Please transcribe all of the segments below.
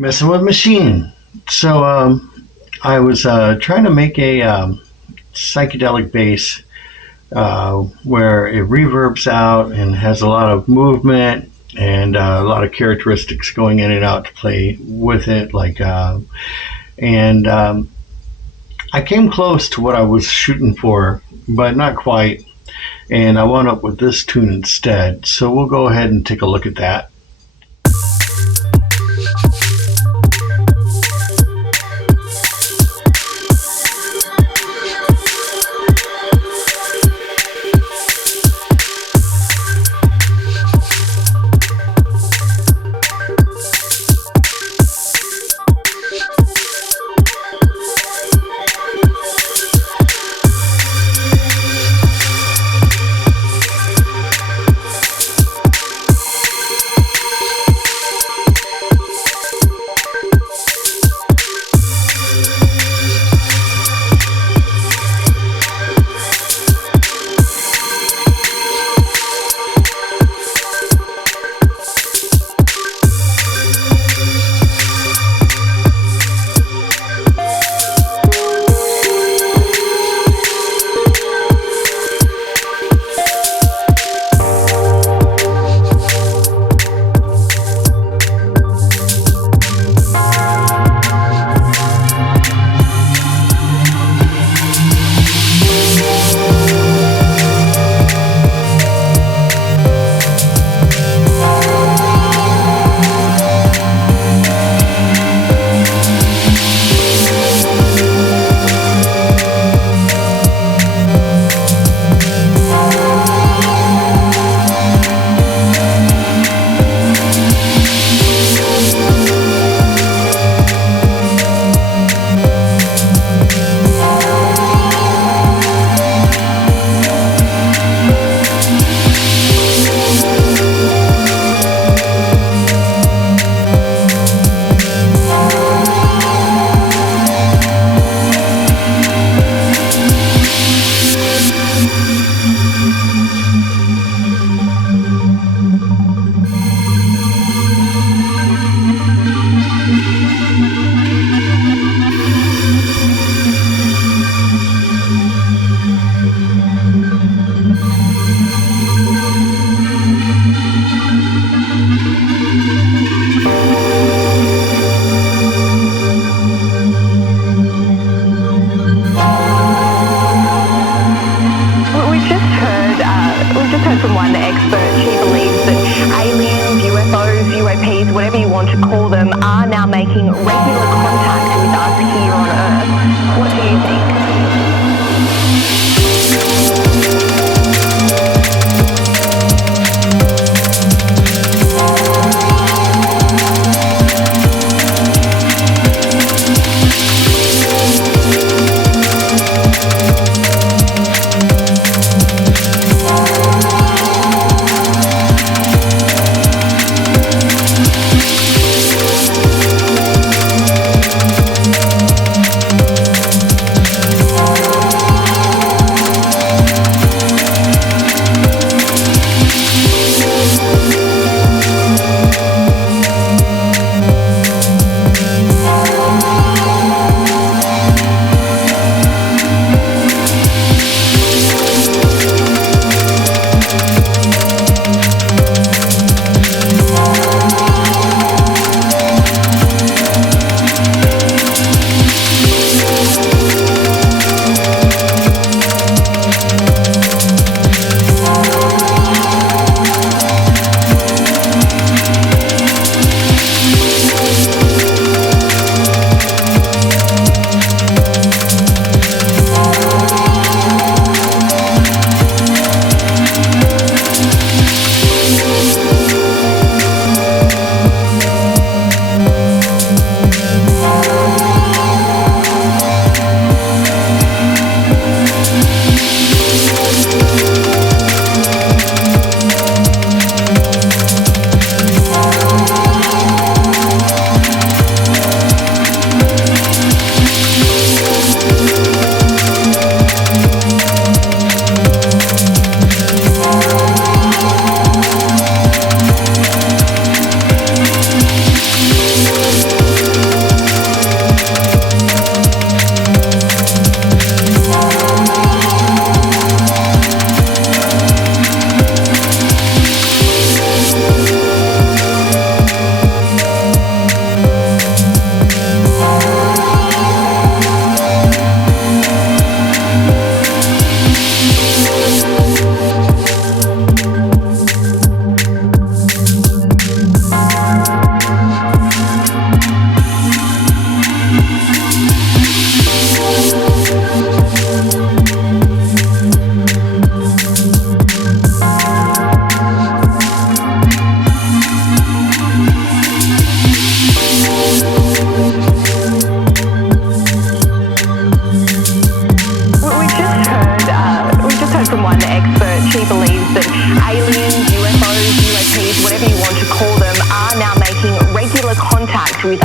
Messing with Machine. So I was trying to make a psychedelic bass where it reverbs out and has a lot of movement and a lot of characteristics going in and out to play with it. And I came close to what I was shooting for, but not quite. And I wound up with this tune instead. So we'll go ahead and take a look at that. From one expert, she believes that aliens, UFOs, UAPs, whatever you want to call them, are now making regular contact with us here on Earth. What do you think?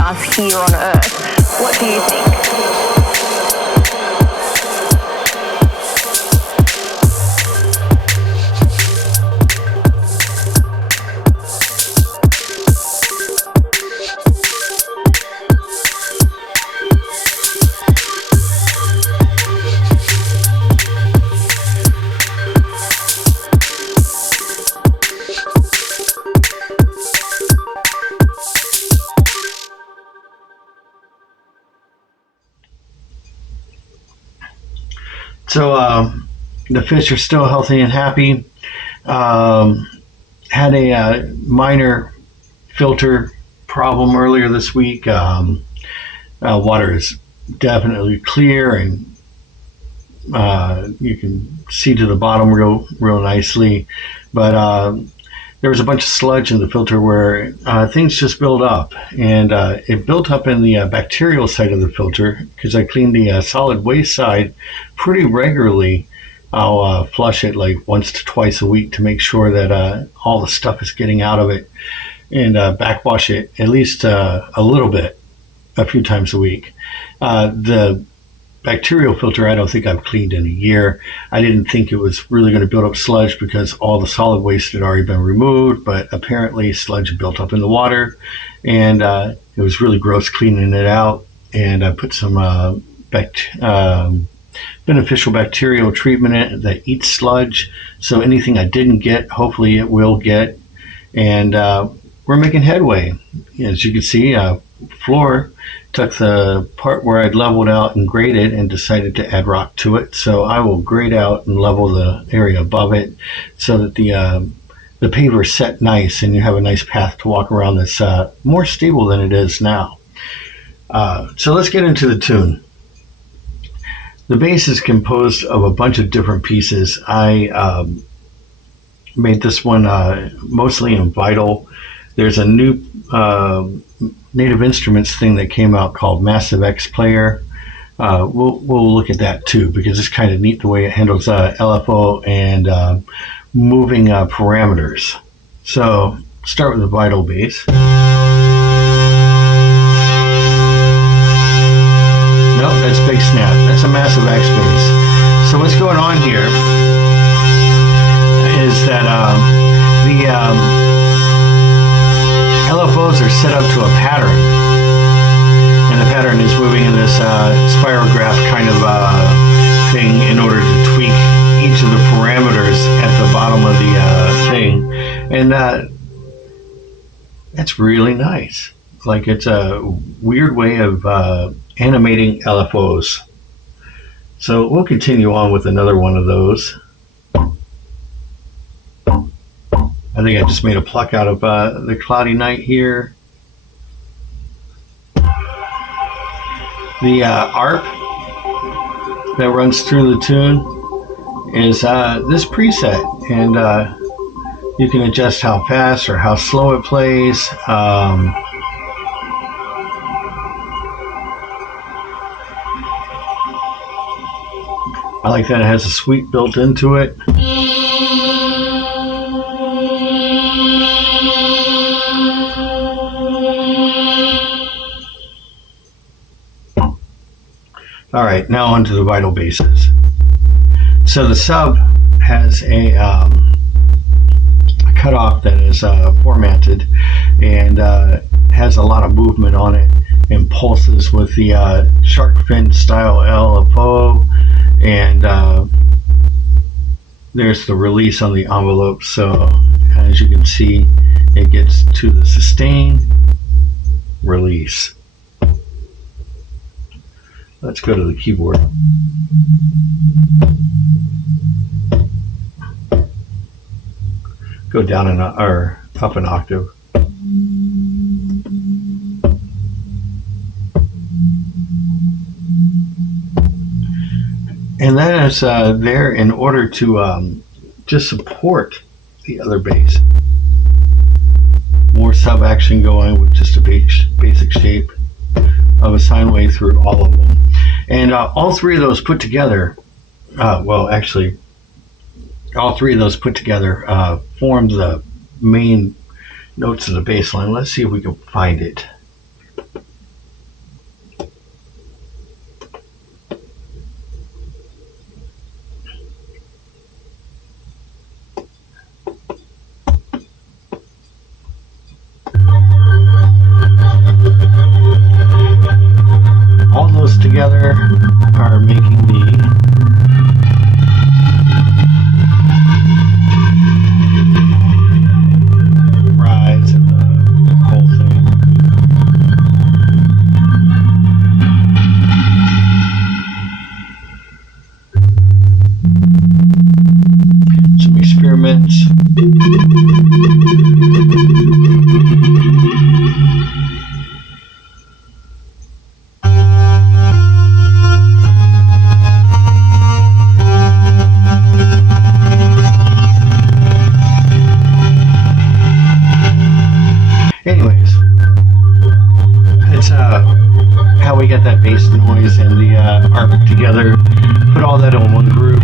us here on Earth. What do you think? So the fish are still healthy and happy. Had a minor filter problem earlier this week. Water is definitely clear, and you can see to the bottom real nicely. But there was a bunch of sludge in the filter where things just build up, and it built up in the bacterial side of the filter because I cleaned the solid waste side pretty regularly. I'll flush it like once to twice a week to make sure that all the stuff is getting out of it, and backwash it at least a little bit a few times a week. The bacterial filter I don't think I've cleaned in a year. I didn't think it was really going to build up sludge because all the solid waste had already been removed, but apparently sludge built up in the water, and it was really gross cleaning it out. And I put some beneficial bacterial treatment in it that eats sludge, so anything I didn't get, hopefully it will get. And we're making headway. As you can see, floor took the part where I'd leveled out and graded and decided to add rock to it. So I will grade out and level the area above it so that the paver is set nice and you have a nice path to walk around that's more stable than it is now. So let's get into the tune. The base is composed of a bunch of different pieces. I made this one mostly in Vital. There's a new Native Instruments thing that came out called Massive X Player. We'll look at that too because it's kind of neat the way it handles LFO and moving parameters. So start with the Vital bass. Nope, that's Big Snap. That's a Massive X bass. So what's going on here is that the LFOs are set up to a pattern, and the pattern is moving in this spirograph kind of thing in order to tweak each of the parameters at the bottom of the thing, and that's really nice. Like, it's a weird way of animating LFOs. So we'll continue on with another one of those. I think I just made a pluck out of the Cloudy Night here. The ARP that runs through the tune is this preset, and you can adjust how fast or how slow it plays. I like that it has a sweep built into it. All right, now onto the Vital basses. So the sub has a cutoff that is formatted and has a lot of movement on it and pulses with the shark fin style LFO, and there's the release on the envelope. So as you can see, it gets to the sustain, release. Let's go to the keyboard. Go down or up an octave. And that is there in order to just support the other bass. More sub action going with just a basic shape of a sine wave through all of them. And all three of those put together, well, actually, all three of those put together form the main notes of the bass line. Let's see if we can find it. how we got that bass noise and the arc together, put all that in one group.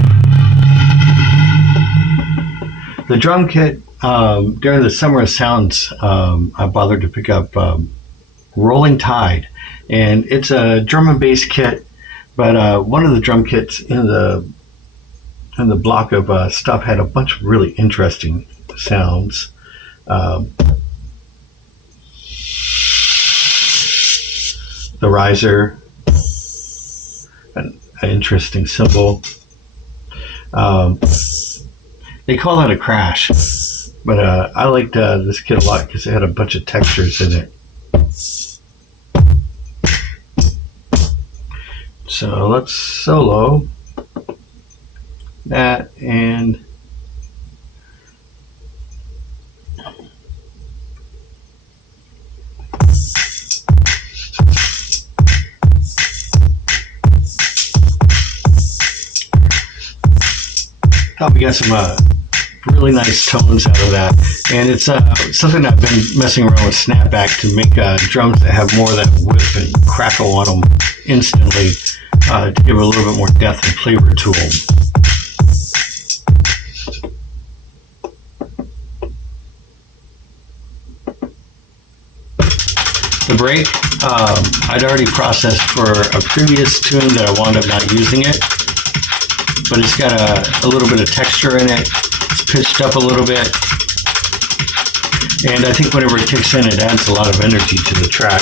The drum kit, during the Summer of Sounds, I bothered to pick up Rolling Tide, and it's a drum and bass kit, but one of the drum kits in the block of stuff had a bunch of really interesting sounds. The riser, an interesting cymbal. They call that a crash, but I liked this kit a lot because it had a bunch of textures in it. So let's solo that, and thought we got some really nice tones out of that. And it's something I've been messing around with Snapback to make drums that have more of that whip and crackle on them instantly, to give a little bit more depth and flavor to them. The break, I'd already processed for a previous tune that I wound up not using it, but it's got a little bit of texture in it. It's pitched up a little bit, and I think whenever it kicks in, it adds a lot of energy to the track.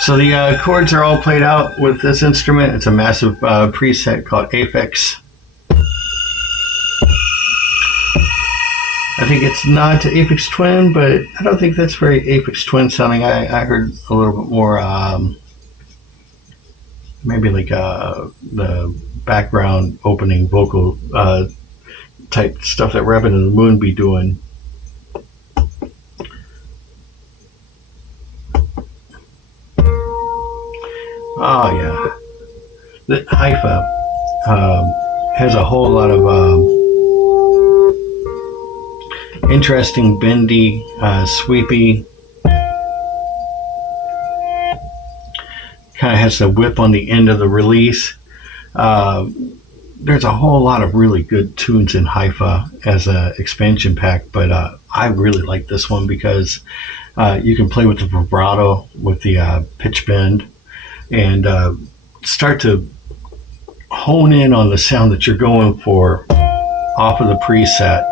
So the chords are all played out with this instrument. It's a massive preset called Aphex. I think it's nod to Aphex Twin, but I don't think that's very Aphex Twin sounding. I heard a little bit more, maybe like the background opening vocal type stuff that Rabbit in the Moon be doing. Oh yeah, the Haifa has a whole lot of interesting bendy, sweepy, kind of has the whip on the end of the release. There's a whole lot of really good tunes in Haifa as an expansion pack, but I really like this one because you can play with the vibrato, with the pitch bend, and start to hone in on the sound that you're going for off of the preset,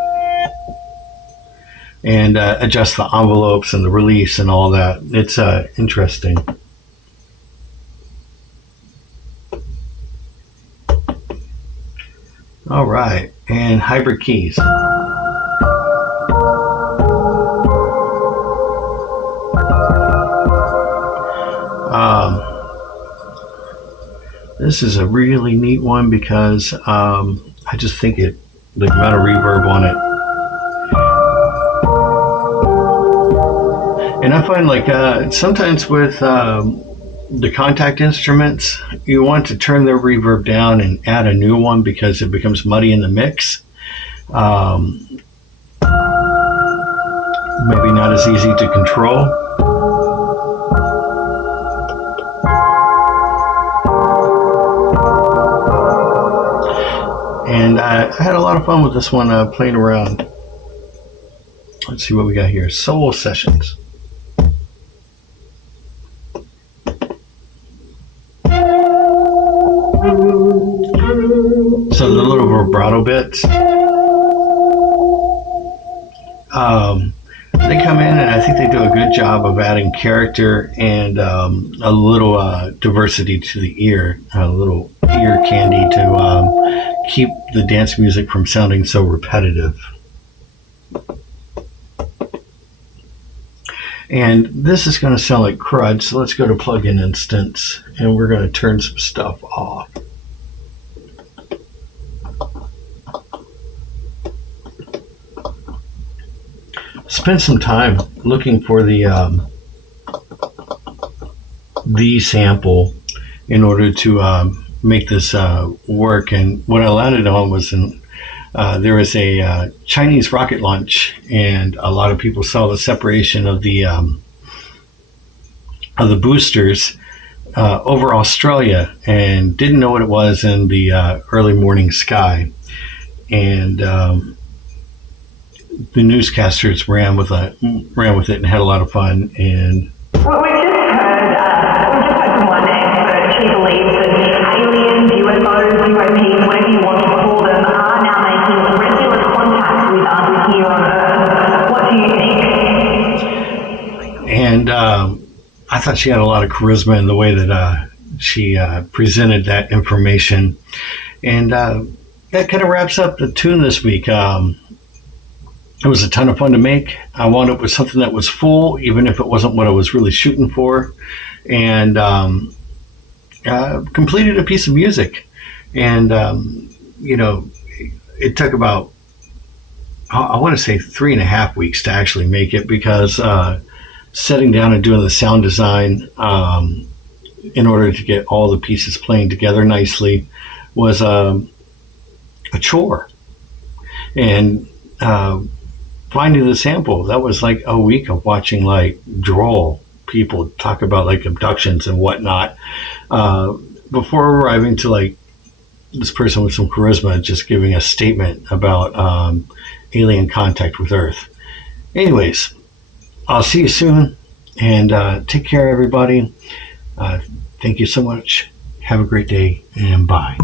and adjust the envelopes and the release and all that. It's interesting. All right, and hybrid keys. This is a really neat one because I just think the amount of reverb on it. And I find like sometimes with the contact instruments, you want to turn their reverb down and add a new one because it becomes muddy in the mix. Maybe not as easy to control. And I had a lot of fun with this one, playing around. Let's see what we got here. Solo sessions. So the little vibrato bits, they come in, and I think they do a good job of adding character and a little diversity to the ear, a little ear candy to keep the dance music from sounding so repetitive. And this is going to sound like crud, so let's go to plugin instance, and we're going to turn some stuff off. spent some time looking for the sample in order to make this work, and what I landed on was there was a Chinese rocket launch, and a lot of people saw the separation of the boosters over Australia and didn't know what it was in the early morning sky, and the newscasters ran with it and had a lot of fun. And well, we just heard from one expert. She believes that aliens, UFOs, UAPs, whatever you want to call them, are now making regular contact with us here on Earth. What do you think? And I thought she had a lot of charisma in the way that she presented that information. And that kind of wraps up the tune this week. It was a ton of fun to make. I wound up with something that was full, even if it wasn't what I was really shooting for, and completed a piece of music. And, it took about, I want to say 3.5 weeks to actually make it, because sitting down and doing the sound design in order to get all the pieces playing together nicely was a chore. And finding the sample, that was like a week of watching like droll people talk about like abductions and whatnot before arriving to like this person with some charisma just giving a statement about alien contact with Earth. Anyways, I'll see you soon, and take care, everybody. Thank you so much. Have a great day, and bye.